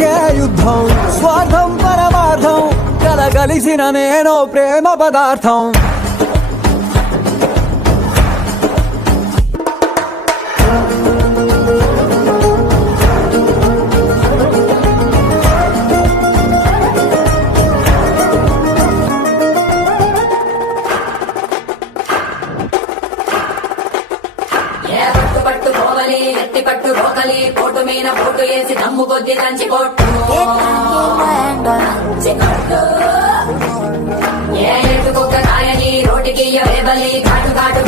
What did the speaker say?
బతుకే యుద్ధం స్వార్థం పరమార్థం కలగలిసిన నేను ప్రేమ పదార్థం ఎత్తి పట్టు రోకలి పోటు మీద పోటు వేసి దమ్ము కొద్ది దంచి కొట్టు ఏ ఎటు కుక్క కాయని రోటికి వేబలి ఘాటు ఘాటు